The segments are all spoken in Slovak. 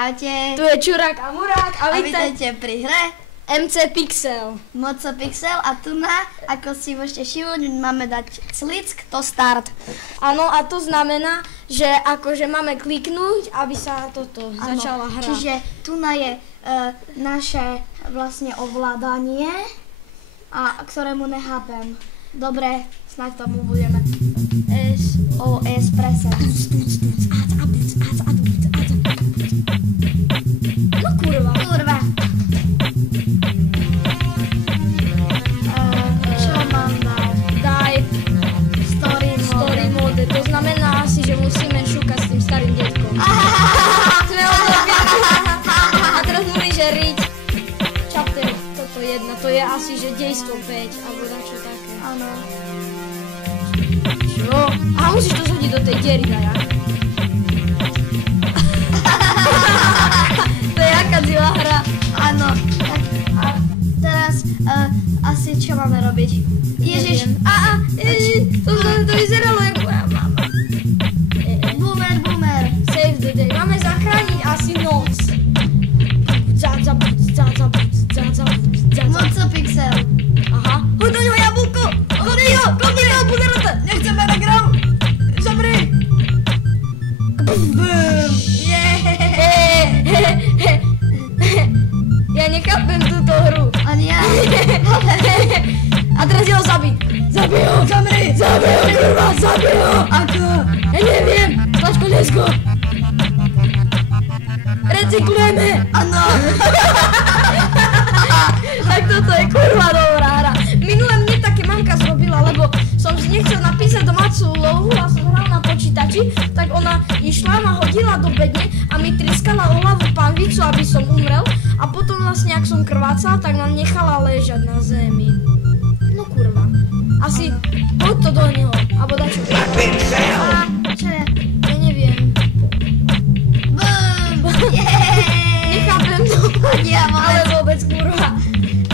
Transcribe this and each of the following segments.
Čaute. Tu je Čurák a Murák a vítajte pri hre MC Pixel. Moco Pixel a tu ako si môžete všimnúť, máme dať click to start. Áno, a to znamená, že akože máme kliknúť, aby sa toto začala hra. Čiže tu je naše vlastne ovládanie, a ktorému nechápem. Dobre, snáď tomu budeme SOS presať. No kurva. Kurva. Čo mám dať? Daj story mode. To znamená asi, že musíme šúkať s tým starým detkom. Sme odlobili. A teraz môže riť. Chapter, toto jedna. To je asi, že dejstvo 5, alebo dačo také. Áno. Čo? A musíš to zhodiť do tej diery, Daja. To je aká zlá hra. Áno. Tak a teraz asi čo máme robiť? Ježiš. To vyzeralo ako moja mama. Boomer. Save the day. Máme zachrániť asi noc. Moco Pixel. Aha. Hoď do ňoho jablko. Kopni ho, buzerata. Nechceme na grau. Zabri. Boom. Ja nechápem túto hru. Ani ja. A teraz jeho zabij. Zabij ho. Zamri. Zabij ho, kurva, zabij ho. Ako? Ja neviem. Tlač kolesko. Recyklujeme. Áno. Tak toto je kurva dobrá hra. Minule mne také mamka zrobila, lebo som si nechcel napísať domácu úlohu a som hral na počítači, tak ona išla, ma hodila do bedne a mi triskala o hlavu panvicu, aby som umrel, a potom vlastne, ak som krvácal, tak ma nechala ležať na zemi. No kurva. Asi poď to do neho, alebo dačo. A čo je? Ja neviem. Boom. Nechápem to. Ani ja Ale vôbec kurva.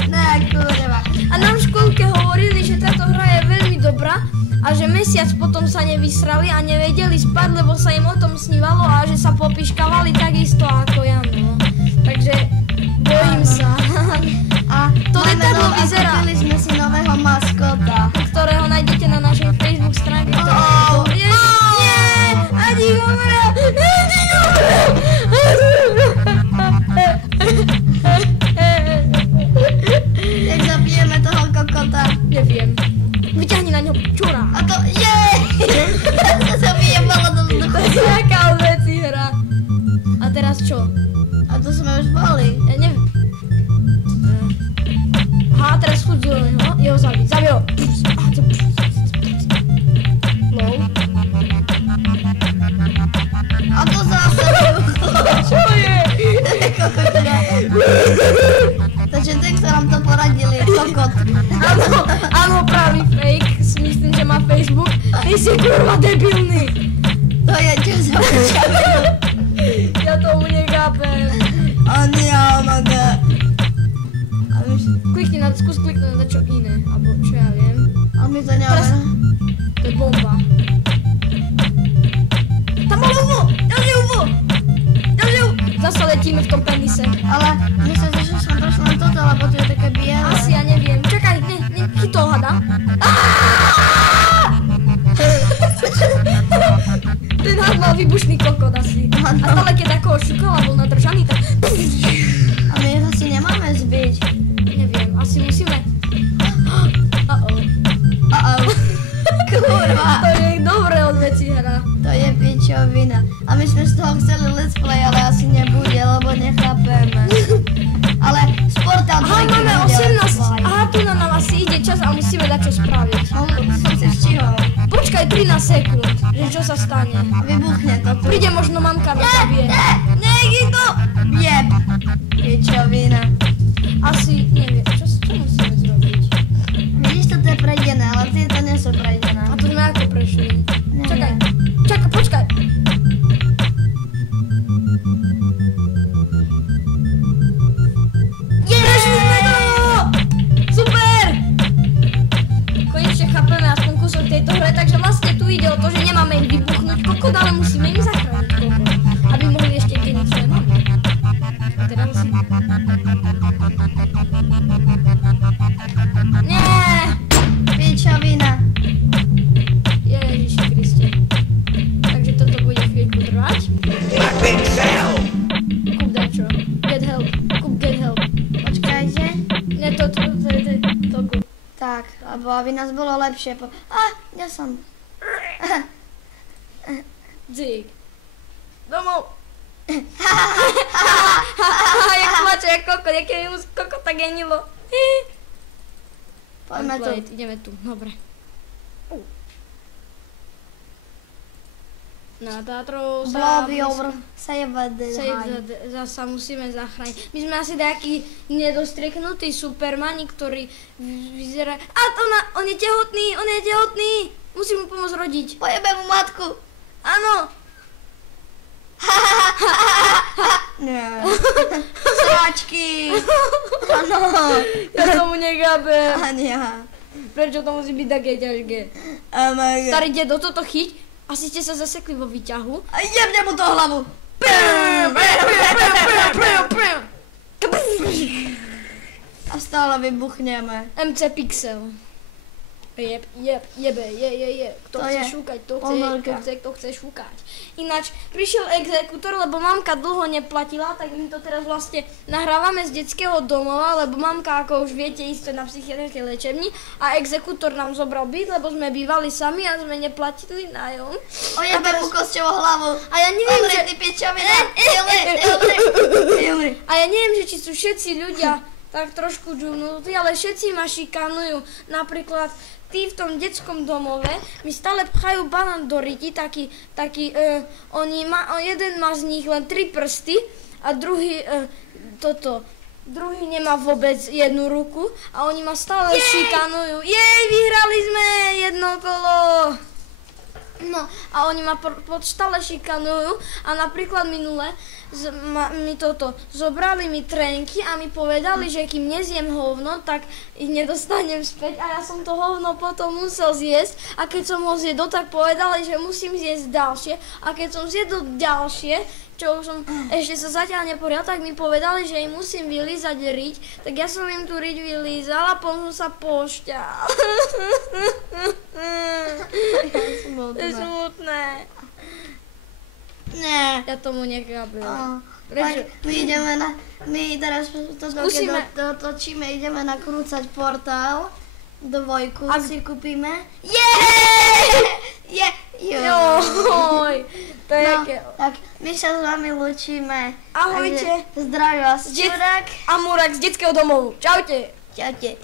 Na kurva. A nám v školke hovorili, že táto hra je veľmi dobrá a že mesiac potom sa nevysrali a nevedeli spať, lebo sa im o tom snívalo a že sa popiškávali takisto ako ja, no. Takže bojím sa. A To letadlo vyzerá, kúpili sme si nového maskota. ktorého nájdete na našej Facebook stránke. Nie, Adi umrel. Jak zabijeme toho kokota? Neviem. Vyťahni na ňo čura. A to to zabijem malo do vzduchu. To je jaká veci hra. A teraz čo? A to sme už boli. Ja neviem. Aha, teraz chuť do neho, jeho zabij. Zabij ho. No. A to zase. Čo je? Takže ten, kto nám to poradil, je kokot. Áno, pravý fake. Myslím, že má Facebook. Ty si kurva debilný. To je čo za počavil. Ja tomu nechápem. Ani ja, maga. Skús kliknúť na čo iné. Alebo čo ja viem. A my to nemáme. To je bomba. Tam bol UFO! Ďalšie UFO! Zasa letíme v tom penise. Ale myslím si, že som došla na toto, lebo tu je také biele. Asi ja neviem. Čakaj, chyť toho hada. Ten had mal výbušný kokot asi. A stále keď takoho šukala, bol nadržaný, tak... A my ho si nemáme zbiť. Neviem, asi musíme... Kurva. To je dobré od veci hra. To je pičovina. A my sme z toho chceli let's play, ale asi nebude, lebo nechápeme. Ale Sportal 2 Aha, máme bude 18. let's play. Aha, tu na nám asi ide čas a musíme dať čo spraviť. No, som si vštihol. Počkaj 13 sekúnd, že čo sa stane. Vybuchne to tu. Príde možno mamka na zabije. Nekito! Jeb. Pičovina. Asi, neviem, čo musíme zrobiť? Vidíš, toto je prejdené, ale tieto nie sú prejdené. A to sme ako prešli. Neviem. Čakaj, počkaj. Prešli sme to! Super! Konečne chápeme aspoň kúsok tejto hre, takže vlastne tu ide o to, že nemáme im vybuchnúť kokot, ale musíme im zachrániť kokot, aby mohli ešte kde nič nemať. aby nás bolo lepšie. Ja som. Dzik. Domov. Jak plače, jak kokot, jak je mu kokota genilo. Poďme tu. Ideme tu, dobre. Na Tatru Blowy over save the high. Zasa musíme zachrániť. My sme asi takí nedostrieknutí supermani, ktorí vyzerajú... On je tehotný! Musím mu pomôcť rodiť. Pojebe mu matku. Áno! Nie. Sračky. Áno. Ja tomu nechápem. Ani ja. Prečo to musí byť také ťažké? Starý dedo, toto chyť. Asi ste sa zasekli vo výťahu. A jebne mu to hlavu. A stále vybuchneme. MC Pixel. Jebe. Kto chce šúkať, kto chce šúkať. Ináč, prišiel exekútor, lebo mamka dlho neplatila, tak my to teraz vlastne nahrávame z detského domova, lebo mamka, ako už viete, isto na psychiatrickej liečebni a exekútor nám zobral byt, lebo sme bývali sami a sme neplatili nájom. Ojebe mu kosťou hlavu. A ja neviem, že... ty pičovina. A ja neviem, že či sú všetci ľudia tak trošku džunutí, ale všetci ma šikanujú. Napríklad tí v tom detskom domove mi stále pchajú banán do ryti, jeden má z nich len 3 prsty a druhý nemá vôbec jednu ruku a oni ma stále šikanujú. Vyhrali sme jedno kolo! No a oni ma stále šikanujú a napríklad minule zobrali mi trenky a mi povedali, že kým nezjem hovno, tak ich nedostanem späť a ja som to hovno potom musel zjesť a keď som ho zjedol, tak povedali, že musím zjesť ďalšie a keď som zjedol ďalšie, čo už som ešte sa zatiaľ neporial, tak mi povedali, že im musím vylízať riť, tak ja som im tú riť vylízala a potom som sa pošťal. To je smutné. Nie. Ja tomu nechápem. Tak my teraz toto, keď dotočíme, ideme nakrúcať portál. Dvojku si kúpime. Joj, to je tak my sa s vami lúčime. Ahojte. Zdraví vás Čurák a Murak z detského domovu. Čaute. Čaute.